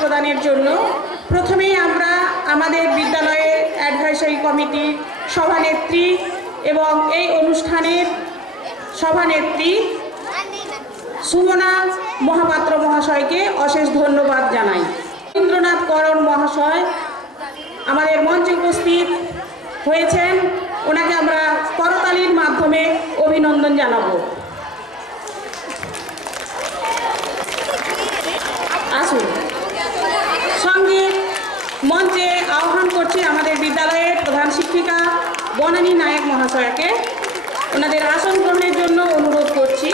প্রদানের জন্য প্রথমেই আমরা আমাদের বিদ্যালয়ের অ্যাডভাইসারি কমিটি সভানেত্রী এবং এই অনুষ্ঠানের সভানেত্রী সুমনা মহাপাত্র মহাশয়কে অশেষ ধন্যবাদ জানাই। রবীন্দ্রনাথ করণ মহাশয় আমাদের মঞ্চে উপস্থিত হয়েছেন, ওনাকে আমরা করতালির মাধ্যমে অভিনন্দন জানাবো। আসুন, সঙ্গে মঞ্চে আহ্বান করছি আমাদের বিদ্যালয়ের প্রধান শিক্ষিকা বনানী নায়েক মহাশয়কে, ওনাদের আসন গ্রহণের জন্য অনুরোধ করছি।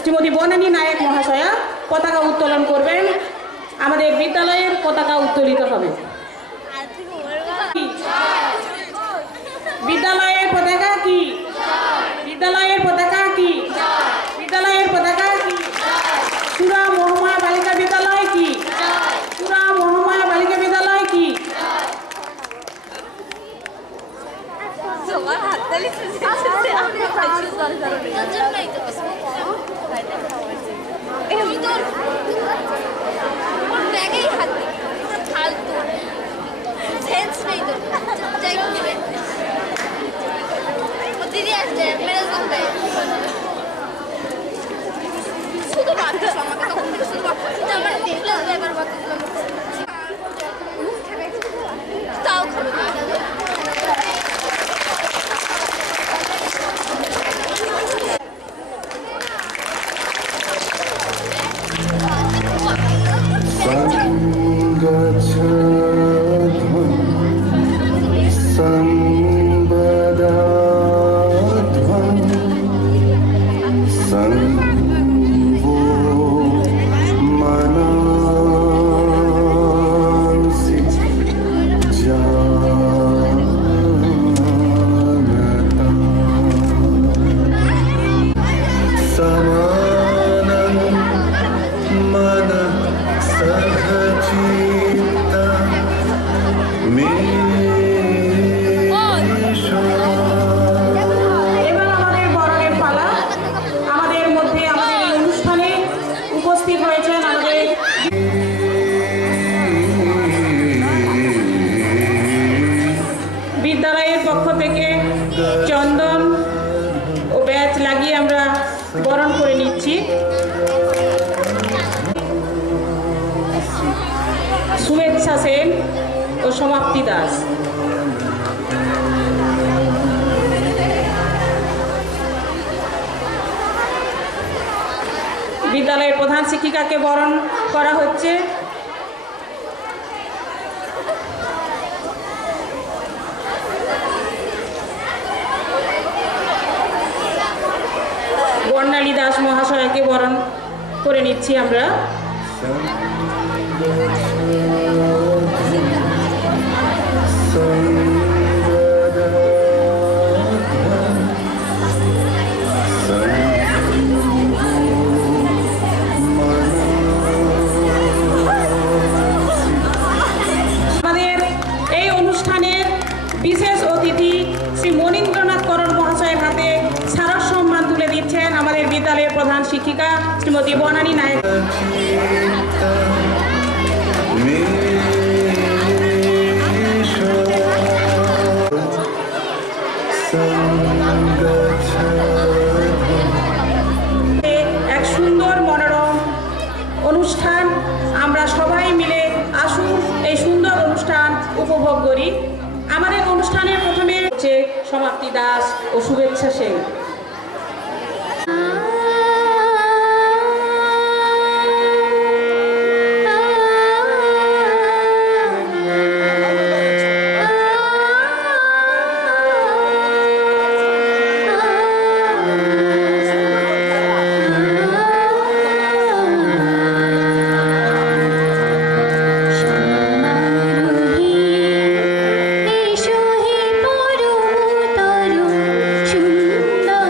শ্রীমতী বনানী নায়েক মহাশয়া পতাকা উত্তোলন করবেন, আমাদের বিদ্যালয়ের পতাকা উত্তোলিত হবে। বিদ্যালয়ের পতাকা কি? বিদ্যালয়ের পতাকা কি? বিদ্যালয়ের পতাকা কি? সুরা মহামায়া বালিকা বিদ্যালয় কি? সুরা মহামায়া বালিকা বিদ্যালয় কি? বিদ্যালয়ের পক্ষ থেকে চন্দন ও ব্যাচ লাগিয়ে আমরা বরণ করে নিচ্ছি। শুভেচ্ছা সেন ও সমাপ্তি দাস। বিদ্যালয়ের প্রধান শিক্ষিকাকে বরণ করা হচ্ছে। বর্ণালী দাস মহাশয়কে বরণ করে নিচ্ছি আমরা। আমাদের এই অনুষ্ঠানের বিশেষ অতিথি শ্রী মনীন্দ্রনাথ করণ মহাশয়ের হাতে স্মারক সম্মান তুলে দিচ্ছেন আমাদের বিদ্যালয়ের প্রধান শিক্ষিকা শ্রীমতী বনানী নায়েক। এক সুন্দর মনোরম অনুষ্ঠান, আমরা সবাই মিলে আসুন এই সুন্দর অনুষ্ঠান উপভোগ করি। আমাদের অনুষ্ঠানের প্রথমে হচ্ছে সমাপ্তি দাস ও শুভেচ্ছা সেন। সুন্দর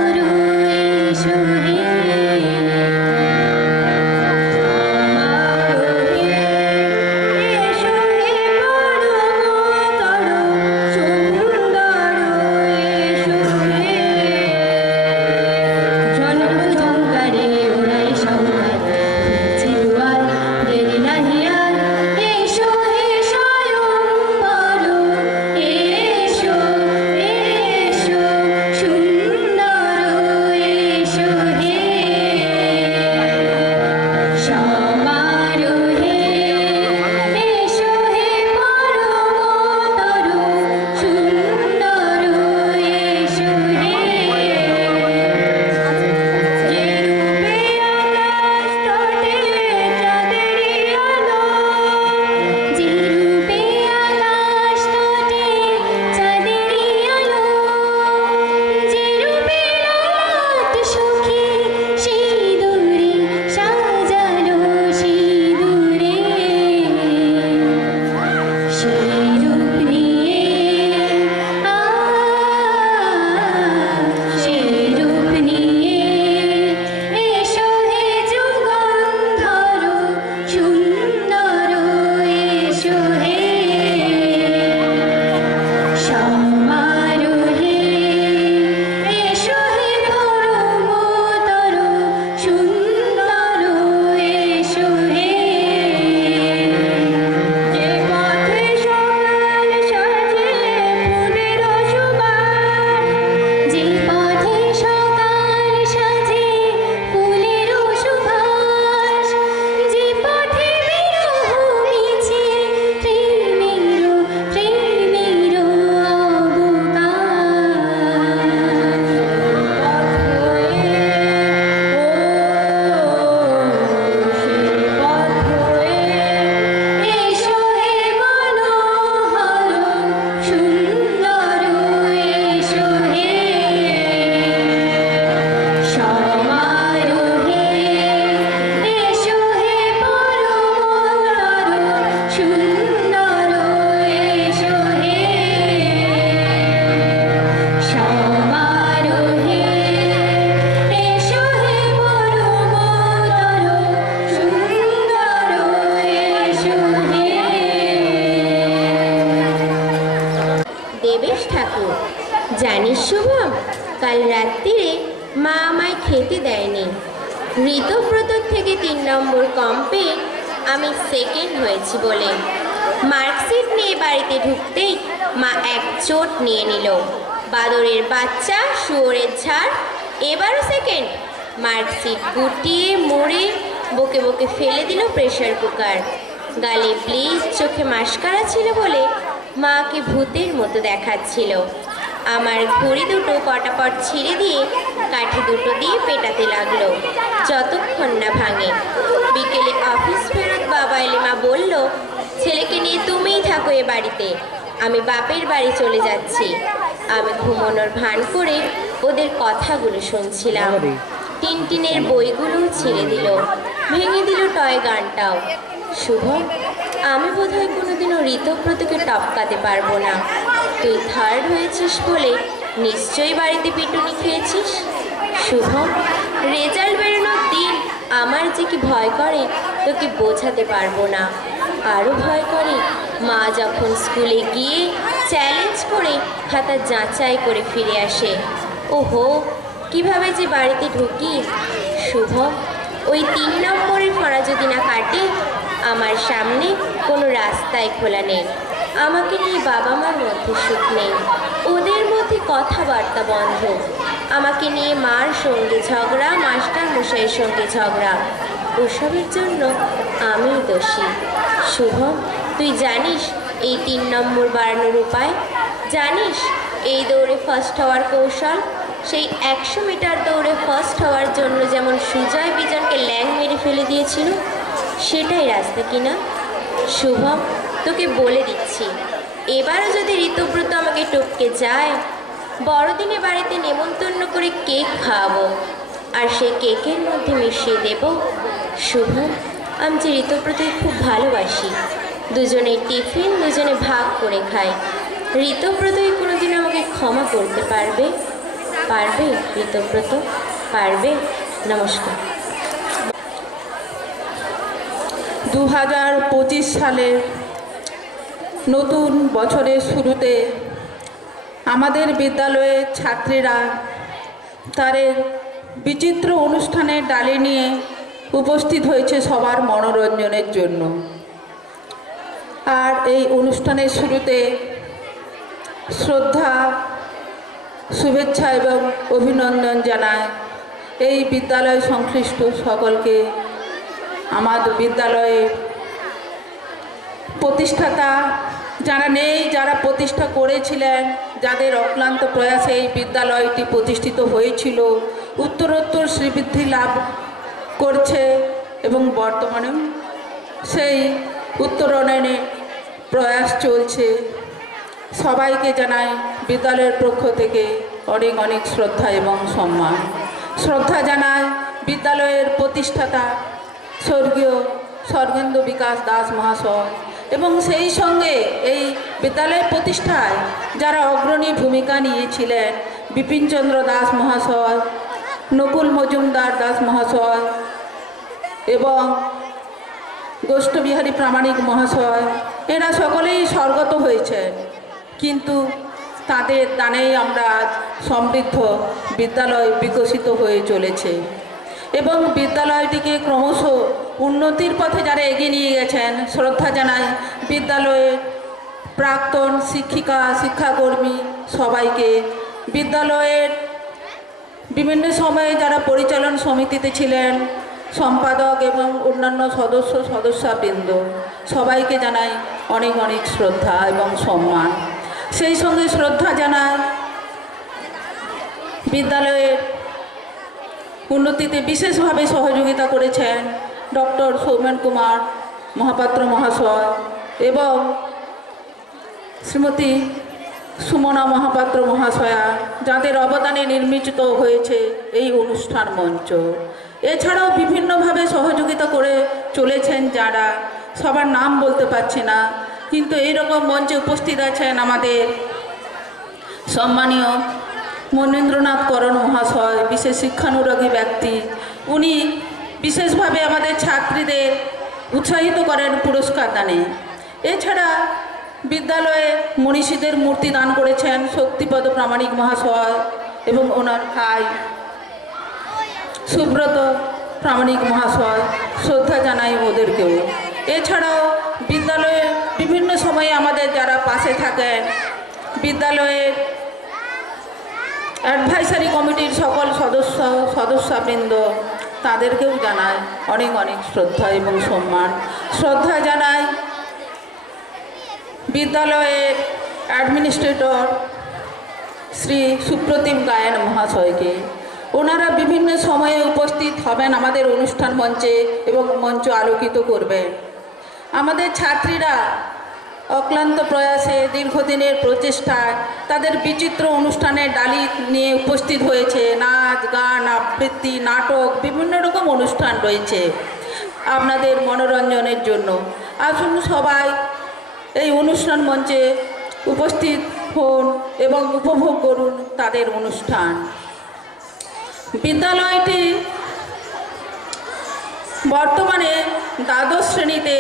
কাল রাত্রিরে মা আমায় খেতে দেয়নি। ঋতব্রতর থেকে 3 নম্বর কম পেয়ে আমি সেকেন্ড হয়েছি বলে মার্কশিট নিয়ে বাড়িতে ঢুকতেই মা এক চোট নিয়ে নিল। বাদরের বাচ্চা, শুয়োরের ঝাড়, এবারও সেকেন্ড। মার্কশিট গুটিয়ে মুড়ে বকে বকে ফেলে দিল প্রেশার কুকার। গালে ব্লিচ, চোখে মাস্কারা ছিল বলে মাকে ভূতের মতো দেখাচ্ছিল। আমার ঘড়ি দুটো পটাপট ছিঁড়ে দিয়ে কাঠি দুটো দিয়ে পেটাতে লাগলো যতক্ষণ না ভাঙে। বিকেলে অফিস ফেরত বাবা এলে মা বলল, ছেলেকে নিয়ে তুমিই থাকো এ বাড়িতে, আমি বাপের বাড়ি চলে যাচ্ছি। আমি ঘুমানোর ভান করে ওদের কথাগুলো শুনছিলাম। টিনটিনের বইগুলোও ছিঁড়ে দিল, ভেঙে দিল টয় গানটাও। শুভ, আমি বোধহয় কোনোদিনও ঋতব্রতকে টপকাতে পারবো না। তুই থার্ড হয়েছিস বলে নিশ্চয়ই বাড়িতে পিটুনি খেয়েছিস। শুভ, রেজাল্ট বেরোনোর দিন আমার যে কি ভয় করে তোকে বোঝাতে পারবো না। আরও ভয় করে মা যখন স্কুলে গিয়ে চ্যালেঞ্জ করে খাতা যাচাই করে ফিরে আসে। ওহো, কিভাবে যে বাড়িতে ঢুকি। শুভ, ওই 3 নম্বরের ফড়া যদি না কাটে, আমার সামনে কোনো রাস্তায় খোলা নেই। আমাকে নিয়ে বাবা মার মধ্যে সুখ নেই, ওদের মধ্যে কথাবার্তা বন্ধ। আমাকে নিয়ে মার সঙ্গে ঝগড়া, মাস্টার মশাইয়ের সঙ্গে ঝগড়া, ওসবের জন্য আমি দোষী। শুভ, তুই জানিস এই 3 নম্বর বাড়ানোর উপায়? জানিস এই দৌড়ে ফার্স্ট হওয়ার কৌশল? সেই 100 মিটার দৌড়ে ফার্স্ট হওয়ার জন্য যেমন সুজয় বিজনকে ল্যাং মেরে ফেলে দিয়েছিল, সেটাই রাস্তা কিনা? শুভম, তোকে বলে দিচ্ছি, এবারও যদি ঋতব্রত আমাকে টপকে যায়, বড়দিনে বাড়িতে নেমন্তন্ন করে কেক খাওয়াবো, আর সেই কেকের মধ্যে মিশিয়ে দেব, শুভম, আমি যে ঋতব্রতকে খুব ভালোবাসি। দুজনে টিফিন দুজনে ভাগ করে খাই। ঋতব্রতই কোনোদিন আমাকে ক্ষমা করতে পারবে? পারবে ঋতব্রত? পারবে? নমস্কার। 2025 সালের নতুন বছরের শুরুতে আমাদের বিদ্যালয়ের ছাত্রীরা তাদের বিচিত্র অনুষ্ঠানের ডালি নিয়ে উপস্থিত হয়েছে সবার মনোরঞ্জনের জন্য। আর এই অনুষ্ঠানের শুরুতে শ্রদ্ধা, শুভেচ্ছা এবং অভিনন্দন জানায় এই বিদ্যালয় সংশ্লিষ্ট সকলকে। আমাদের বিদ্যালয়ের প্রতিষ্ঠাতা যারা নেই, যারা প্রতিষ্ঠা করেছিলেন, যাদের অক্লান্ত প্রয়াসে এই বিদ্যালয়টি প্রতিষ্ঠিত হয়েছিল, উত্তরোত্তর শ্রীবৃদ্ধি লাভ করছে এবং বর্তমানে সেই উত্তরণের প্রয়াস চলছে। সবাইকে জানাই বিদ্যালয়ের পক্ষ থেকে অনেক অনেক শ্রদ্ধা এবং সম্মান। শ্রদ্ধা জানায় বিদ্যালয়ের প্রতিষ্ঠাতা স্বর্গীয় স্বর্গেন্দু বিকাশ দাস মহাশয় এবং সেই সঙ্গে এই বিদ্যালয় প্রতিষ্ঠায় যারা অগ্রণী ভূমিকা নিয়েছিলেন, বিপিনচন্দ্র দাস মহাশয়, নকুল মজুমদার দাস মহাশয় এবং গোষ্ঠবিহারী প্রামাণিক মহাশয়, এরা সকলেই স্বর্গত হয়েছেন, কিন্তু তাদের দানেই আমরা আজ সমৃদ্ধ বিদ্যালয় বিকশিত হয়ে চলেছে এবং বিদ্যালয়টিকে ক্রমশ উন্নতির পথে যারা এগিয়ে নিয়ে গেছেন, শ্রদ্ধা জানাই বিদ্যালয়ের প্রাক্তন শিক্ষিকা, শিক্ষাকর্মী সবাইকে, বিদ্যালয়ের বিভিন্ন সময়ে যারা পরিচালন সমিতিতে ছিলেন, সম্পাদক এবং অন্যান্য সদস্যবৃন্দ সবাইকে জানাই অনেক অনেক শ্রদ্ধা এবং সম্মান। সেই সঙ্গে শ্রদ্ধা জানাই বিদ্যালয়ের উন্নতিতে বিশেষভাবে সহযোগিতা করেছেন ডক্টর সৌমেন কুমার মহাপাত্র মহাশয় এবং শ্রীমতী সুমনা মহাপাত্র মহাশয়া, যাদের অবদানে নির্মিত হয়েছে এই অনুষ্ঠান মঞ্চ। এছাড়াও বিভিন্নভাবে সহযোগিতা করে চলেছেন যারা, সবার নাম বলতে পারছি না, কিন্তু এইরকম মঞ্চে উপস্থিত আছেন আমাদের সম্মানীয় মনীন্দ্রনাথ করণ মহাশয়, বিশেষ শিক্ষানুরাগী ব্যক্তি। উনি বিশেষভাবে আমাদের ছাত্রীদের উৎসাহিত করেন পুরস্কার দানে। এছাড়া বিদ্যালয়ে মনীষীদের মূর্তি দান করেছেন শক্তিপদ প্রামাণিক মহাশয় এবং ওনার ভাই সুব্রত প্রামাণিক মহাশয়, শ্রদ্ধা জানাই ওদেরকেও। এছাড়াও বিদ্যালয়ে বিভিন্ন সময়ে আমাদের যারা পাশে থাকেন, বিদ্যালয়ের অ্যাডভাইসারি কমিটির সকল সদস্যবৃন্দ, তাদেরকেও জানাই অনেক অনেক শ্রদ্ধা এবং সম্মান। শ্রদ্ধা জানাই বিদ্যালয়ের অ্যাডমিনিস্ট্রেটর শ্রী সুপ্রতিম গায়েন মহাশয়কে। ওনারা বিভিন্ন সময়ে উপস্থিত হবেন আমাদের অনুষ্ঠান মঞ্চে এবং মঞ্চ আলোকিত করবেন। আমাদের ছাত্রীরা অক্লান্ত প্রয়াসে দীর্ঘদিনের প্রচেষ্টায় তাদের বিচিত্র অনুষ্ঠানের ডালি নিয়ে উপস্থিত হয়েছে। নাচ, গান, আবৃত্তি, নাটক, বিভিন্ন রকম অনুষ্ঠান রয়েছে আপনাদের মনোরঞ্জনের জন্য। আসুন সবাই এই অনুষ্ঠান মঞ্চে উপস্থিত হন এবং উপভোগ করুন তাদের অনুষ্ঠান। বিদ্যালয়টি বর্তমানে দ্বাদশ শ্রেণীতে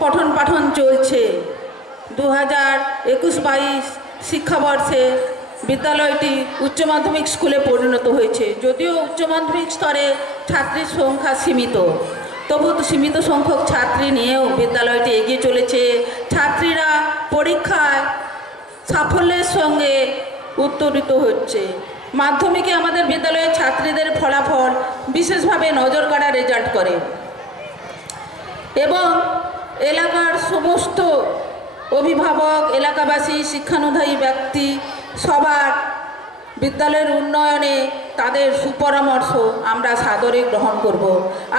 পঠন পাঠন চলছে। 2021-22 শিক্ষাবর্ষে বিদ্যালয়টি উচ্চ মাধ্যমিক স্কুলে পরিণত হয়েছে। যদিও উচ্চ মাধ্যমিক স্তরে ছাত্রীর সংখ্যা সীমিত, তবু সীমিত সংখ্যক ছাত্রী নিয়েও বিদ্যালয়টি এগিয়ে চলেছে। ছাত্রীরা পরীক্ষায় সাফল্যের সঙ্গে উত্তরিত হচ্ছে। মাধ্যমিকে আমাদের বিদ্যালয়ের ছাত্রীদের ফলাফল বিশেষভাবে নজর কাড়া রেজাল্ট করে এবং এলাকার সমস্ত অভিভাবক, এলাকাবাসী, শিক্ষানুধায়ী ব্যক্তি সবার বিদ্যালয়ের উন্নয়নে তাদের সুপরামর্শ আমরা সাদরে গ্রহণ করব।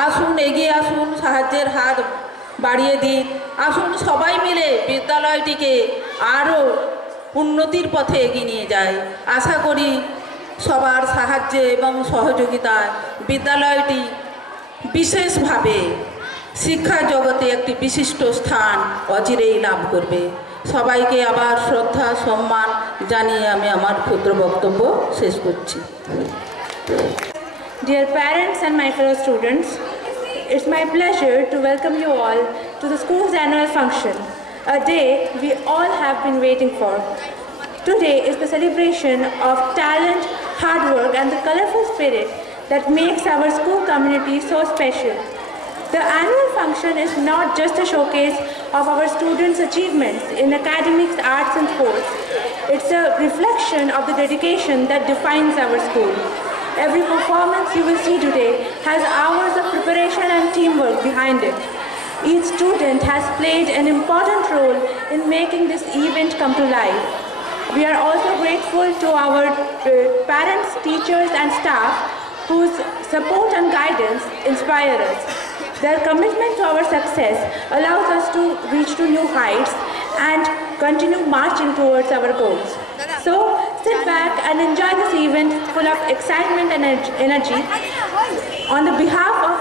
আসুন, এগিয়ে আসুন, সাহায্যের হাত বাড়িয়ে দিন। আসুন সবাই মিলে বিদ্যালয়টিকে আরও উন্নতির পথে এগিয়ে নিয়ে যায়। আশা করি সবার সাহায্যে এবং সহযোগিতায় বিদ্যালয়টি বিশেষভাবে শিক্ষা জগতে একটি বিশিষ্ট স্থান অচিরেই লাভ করবে। সবাইকে আবার শ্রদ্ধা সম্মান জানিয়ে আমি আমার ক্ষুদ্র বক্তব্য শেষ করছি। Dear parents and my fellow students, it's my pleasure to welcome you all to the school's annual function, a day we all have been waiting for. Today is the celebration of talent, hard work and the colorful spirit that makes our school community so special. The annual function is not just a showcase of our students' achievements in academics, arts and sports. It's a reflection of the dedication that defines our school. Every performance you will see today has hours of preparation and teamwork behind it. Each student has played an important role in making this event come to life. We are also grateful to our parents, teachers and staff whose support and guidance inspire us. Their commitment to our success allows us to reach to new heights and continue marching towards our goals. So sit back and enjoy this event full of excitement and energy. On the behalf of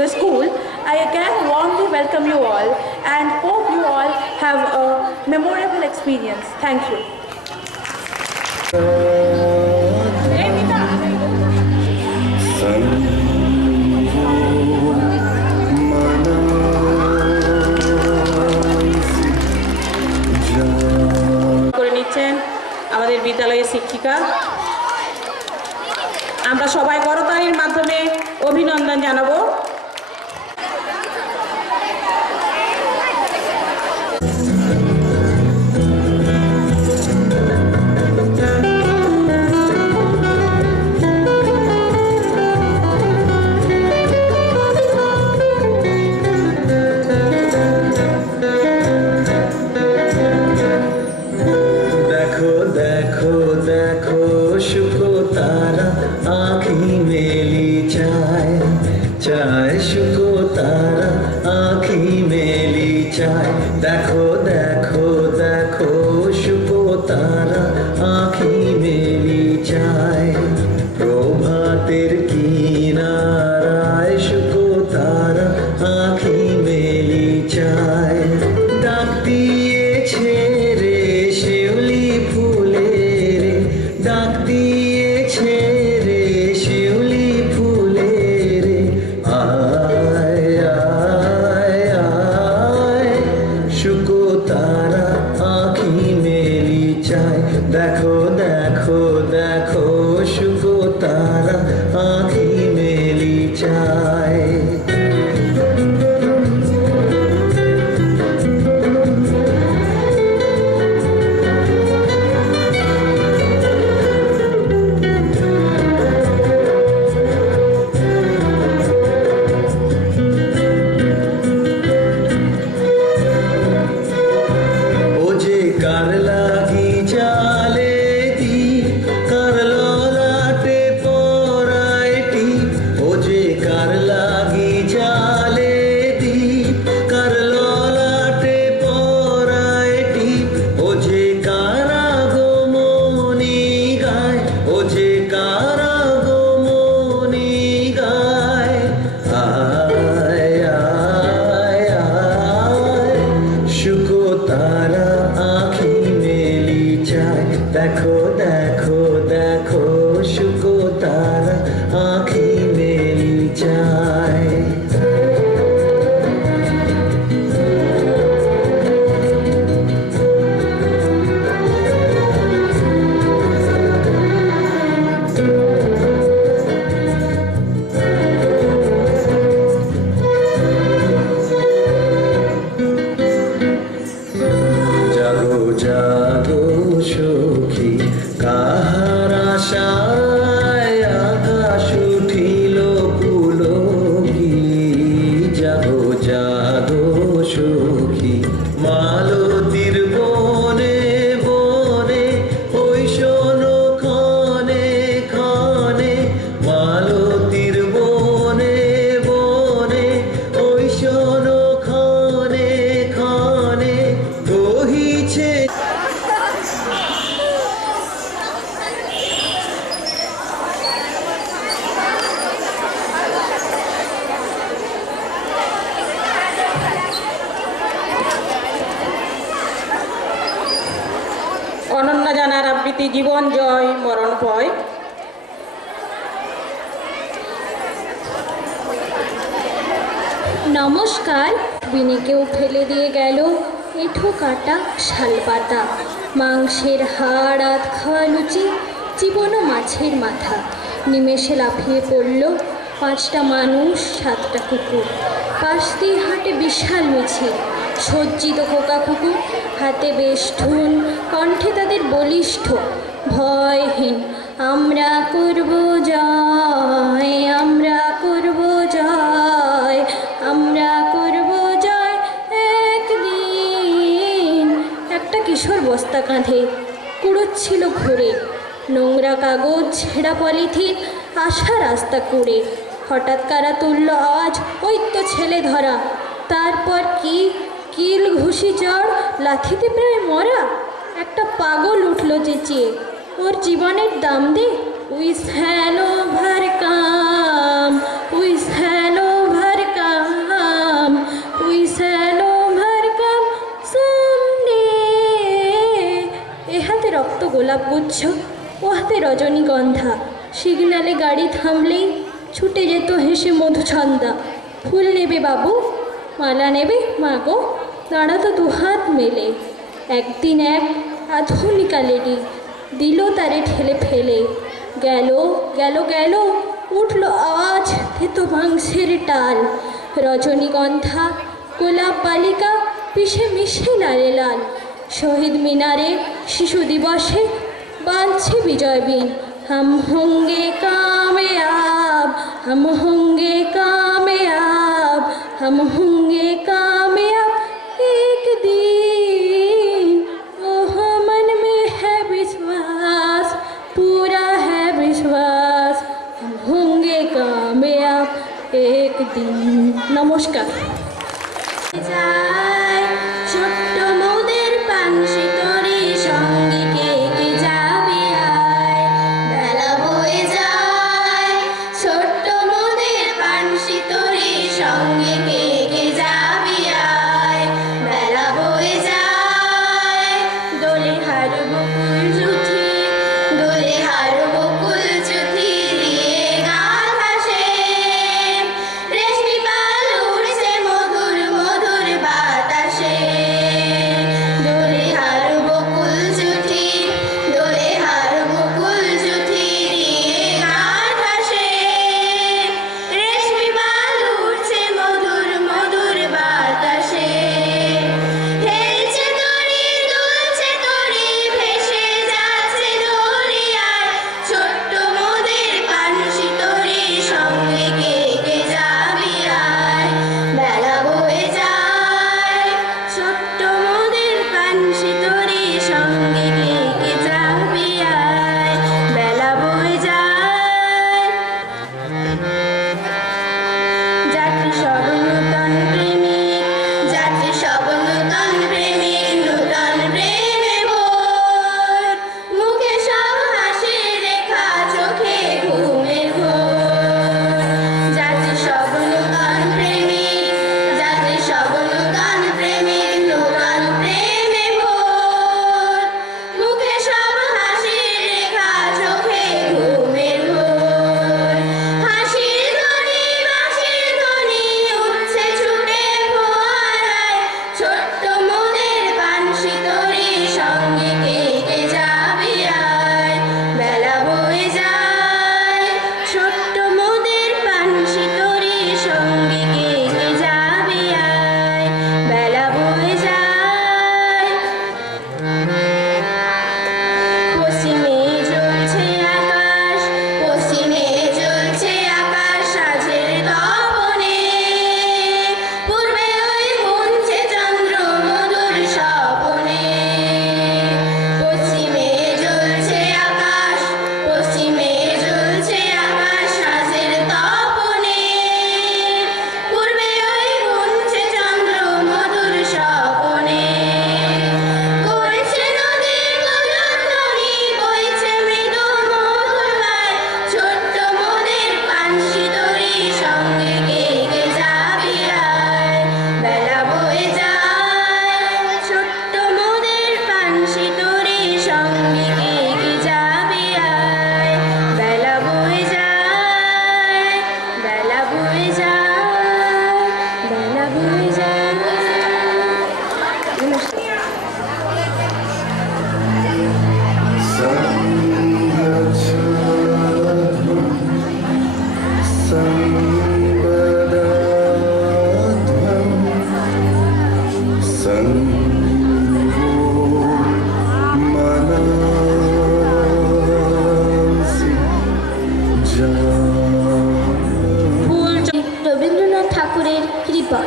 the school, I again warmly welcome you all and hope you all have a memorable experience. Thank you. করে নিচ্ছেন আমাদের বিদ্যালয়ের শিক্ষিকা। আমরা সবাই করতালির মাধ্যমে অভিনন্দন জানাবো। देखो शुको तारा आँखी मेली चाय চায়। ও যে কার লাগি জালে দি, কার ললাটে পরায় টিপ। ও যে কার লাগি জালে দি, কার ললাটে পরায় টিপ। ও যে কার আগমনী গায়, ও যে কার আগমনী গায়। আয় আয় আয়, শুকো তারা আঁখি মেলি চায়। দেখো দেখো দেখো, শুকো তারা আঁখি মেলি চায়। জাগো জাগো সখী, কাহার আশায় আকাশ উঠিল পুলকি। জাগো জাগো সখী, মালতীর বনে বনে, ওই শোনো ক্ষণে ক্ষণে। মালতীর বনে বনে, ওই শোনো ক্ষণে ক্ষণে। বহিছে অনন্যা জানার আবৃত্তি জীবন জয় মরণ ভয়। নমস্কার। বিনিকেও ফেলে দিয়ে গেল এঁঠো কাটা শালপাতা, মাংসের হাড় আধ খাওয়া লুচি, জীবনও মাছের মাথা। নিমেষে লাফিয়ে পড়ল 5টা মানুষ 7টা কুকুর। পাশ দিয়ে হাঁটে বিশাল মিছিল, সজ্জিত খোকা কুকুর, হাতে বেষ্টন, কণ্ঠে তাদের বলিষ্ঠ ভয়হীন আমরা করব জয়, আমরা করব জয়, আমরা করব জয় একদিন। একটা কিশোর বস্তা কাঁধে কুড়োচ্ছিল ঘুরে, নোংরা কাগজ ছেঁড়া পলিথিন আসা রাস্তা কুড়ে। হঠাৎ কারা তুলল আওয়াজ, ওই তো ছেলে ধরা। তারপর কি কিল ঘুষি চড়, লাথিতে প্রায় মরা। একটা পাগল উঠল চেঁচিয়ে, ওর জীবনের দাম দে। উইস হ্যান ওভার কাম, উইস হ্যান ওভার কাম, উইস হ্যান ওভার কাম সামডে। এ হাতে রক্ত গোলাপ গুচ্ছ, ও হাতে রজনীগন্ধা। সিগনালে গাড়ি থামলেই ছুটে যেত হেসে মধুছন্দা। ফুল নেবে বাবু, মালা নেবে মা গো, দাঁড়াতো দুহাত মেলে। একদিন এক আধুনিকা লেডি দিল তারে ঠেলে ফেলে। গেল গেল গেল, উঠল আওয়াজ থেতো মাংসের টাল। রজনীগন্ধা গোলাপ বালিকা পিষে মিশে লালে লাল। শহীদ মিনারে শিশু দিবসে বাঁধছে বিজয় বিন। हम होंगे कामयाब, हम होंगे कामयाब, हम होंगे कामयाब एक दिन। ओह मन में है विश्वास, पूरा है विश्वास, हम होंगे कामयाब एक दिन। नमस्कार। ছোট্ট মোদের পানসি তোরে সঙ্গে কে কে যাবে আয়, বেলা বয়ে যায়। ছোট্ট মোদের পানসি তোরে সঙ্গে কে কে যাবে আয়, বেলা বয়ে যায়। দোলে হার বকুল জুথি, দোলে হার বকুল জুথি দিয়ে গান ভাসে। রেশমি পাল উড়ছে মধুর মধুর বাতাসে। দোলে হার বকুল জুথি, দোলে হার বকুল জুথি দিয়ে গান ভাসে। রেশমি ফুল রবীন্দ্রনাথ ঠাকুরের কৃপা।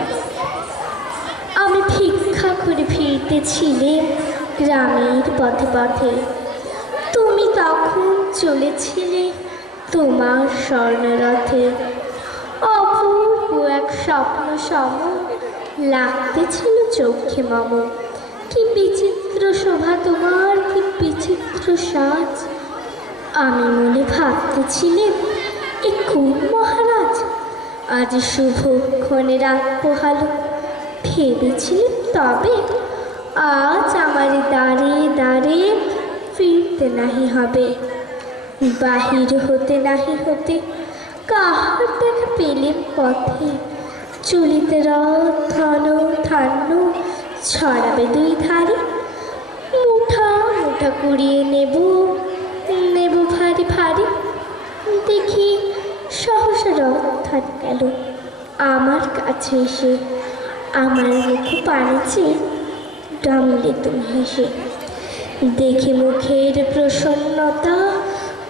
আমি ভিক্ষা করে ফিরতেছিলাম গ্রামের পথে পথে, তুমি তখন চলেছিলে তোমার স্বর্ণরথে। অপূর্ব এক স্বপ্ন সম লাগতেছিল চোখে মম। কি বিচিত্র শোভা তোমার, কি বিচিত্র সাজ। আমি মনে ভাবতেছিলাম এ কোন মহারাজ, আজ শুভক্ষণে রাত পোহালো। ভেবেছিলাম তবে আজ আমার দাঁড়িয়ে দাঁড়িয়ে ফিরতে নাহি হবে। বাহির হতে নাহি হতে কাহার দেখা পেলেম পথে। চলিতে রথ ধন ধান্য ছড়াবে দুই ধারে। মুঠা মুঠা কুড়িয়ে নেব নেব ভারী ভারী। দেখি সহসা রথ ধার গেল আমার কাছে এসে। আমার মুখ পানিছে ডামলে তুমি হেসে। দেখে মুখের প্রসন্নতা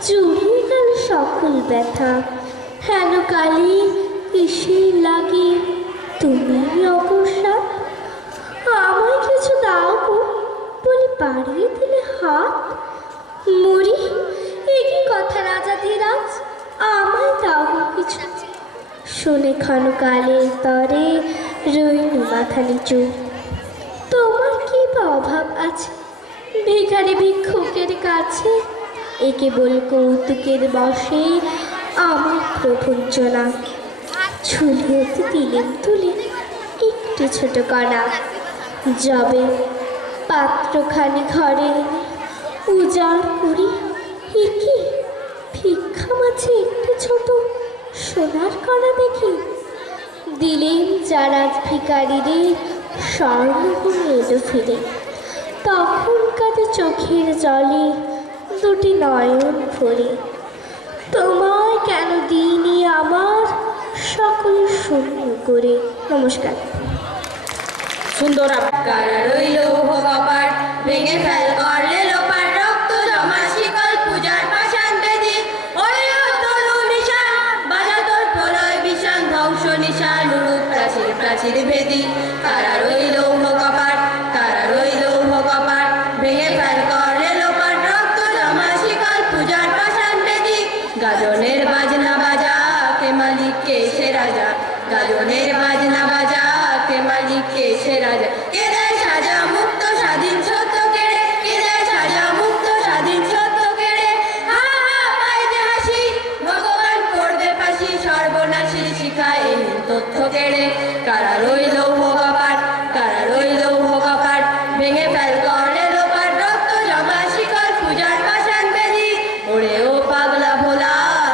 জুড়িয়ে গেল সকল ব্যথা। হেন কালি এসে লাগে তুমি অবসর। আমায় কিছু দাও গো বলে বাড়িয়ে দিলে হাত। মরি একই কথা রাজা ধীরাজ, আমায় দাও গো কিছু। শুনে ক্ষণকালের তরে রইল মাথা নিচু। তোমার কি বা অভাব আছে ভিখারি ভিক্ষুকের কাছে। এ কেবল কৌতুকের বসে আমার প্রভঞ্জনা। ঝুলিয়েতে দিলেন তুলে একটু ছোট কণা। যবে পাত্রখানি ঘরে এনে উজাড় করি, একে ভিক্ষা মাঝে একটু ছোট সোনার কণা দেখি। দিলেন যারা ভিখারিরে স্বর্ণভূমি এলো ফিরে। তখন কাঁদে চোখের জলে দুটি নয়ন ভরে। তোমায় কেন দিইনি আমার সকল শূন্য করে। নমস্কার। সুন্দর কারা রইল কপাট ভেঙে ফেল করলে লোপাট। রক্ত জমা শিকল পূজার পাষাণ বেদি। ওরে ও তরু নিশান বাজা তোর প্রলয় বিষাণ। ধ্বংস নিশান উড়ুক প্রাচীর প্রাচীর ভেদি। কারা রইল কপাট, কারা রইল কপাট ভেঙে ফেল করলে লোপাট। রক্ত জমা শিকল পূজার পাষাণ বেদি। গাজনের বাজনা বাজা কে মালিক কে সে রাজা। গাজনের বাজনা বাজা কে মালিক কে সে রাজা। কে দেয় সাজা মুক্ত স্বাধীন সত্য কেড়ে। কে দেয় সাজা মুক্ত স্বাধীন সত্য কেড়ে। হা হা পায় যে হাসি ভগবান করবে ফাঁসি। সর্বনাশী শিখায় এই তথ্য কেড়ে। কারা রইল কপাট, কারা রইল কপাট ভেঙে ফেল করলে লোপাট। রক্ত জমা শিকল পূজার পাষাণ বেদি। ওরে ও পাগলা ভোলা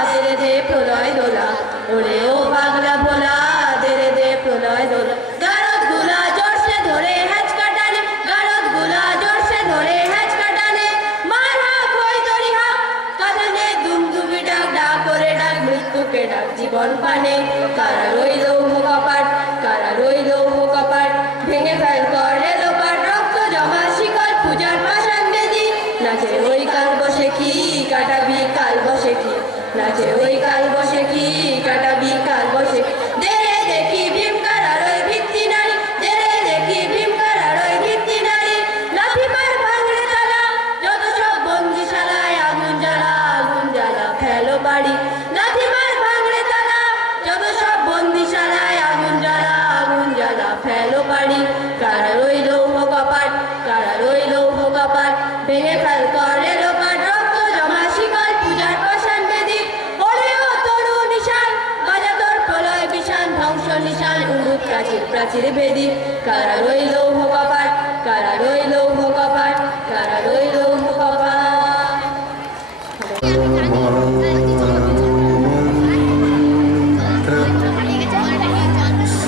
দেরে দে প্রলয় দোলা। ওরে ও পাগলা ভোলা দেরে দে প্রলয় দোলা। গারদ গুলা জোরসে ধরে হ্যাচকা টানে। গারদ গুলা জোরসে ধরে হ্যাচকা টানে। মার হাক হই তরি হাক কাঁদনে দুমদুমি ডাক। ডাক করে ডাক মৃত্যুকে ডাক জীবন পানে। কারা রইল কপাট, কারা রইল কপাট ভেঙে ফেল করলে লোপাট। রক্ত জমা শিকল পূজার পাষাণ বেদি। নাচে ওই কাল বসে কি কাটাবি কাল বসে কি। নাচে ওই কাল বসে কি কাটাবি কাল বসে। দেরে দেখি ভীমকার আর ওই ভিত্তি নারী। দেরে দেখি ভীমকার আর ওই ভিত্তি নারী। লাঠি মার ভাঙড়ে তালা যত সব বন্দিশালায়। আগুন জ্বালা আগুন জ্বালা ফেলো বাড়ি। লাঠি মার ভাঙড়ে তালা যত সব বন্দিশালায়। আগুন জ্বালা আগুন জ্বালা ফেলো বাড়ি। কারা রইল কপাট, কারা রইল কপাট ভেঙে ফেল করলে লোপাট। রক্ত জমা শিকল পূজার পাষাণ বেদি। ওরে ও তরু নিশান বাজা তোর প্রলয় বিষাণ। ধ্বংস নিশান উড়ুক প্রাচীর প্রাচীর ভেদি। কারা রইল কপাট, কারা রইল কপাট, কারা রইল কপাট।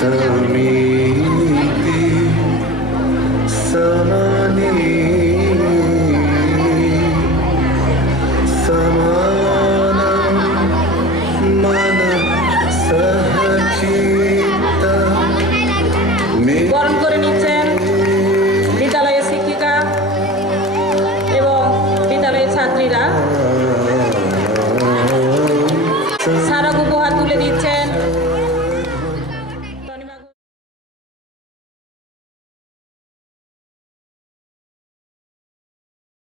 समीति समाने समानं मन সহধর্মিণীরা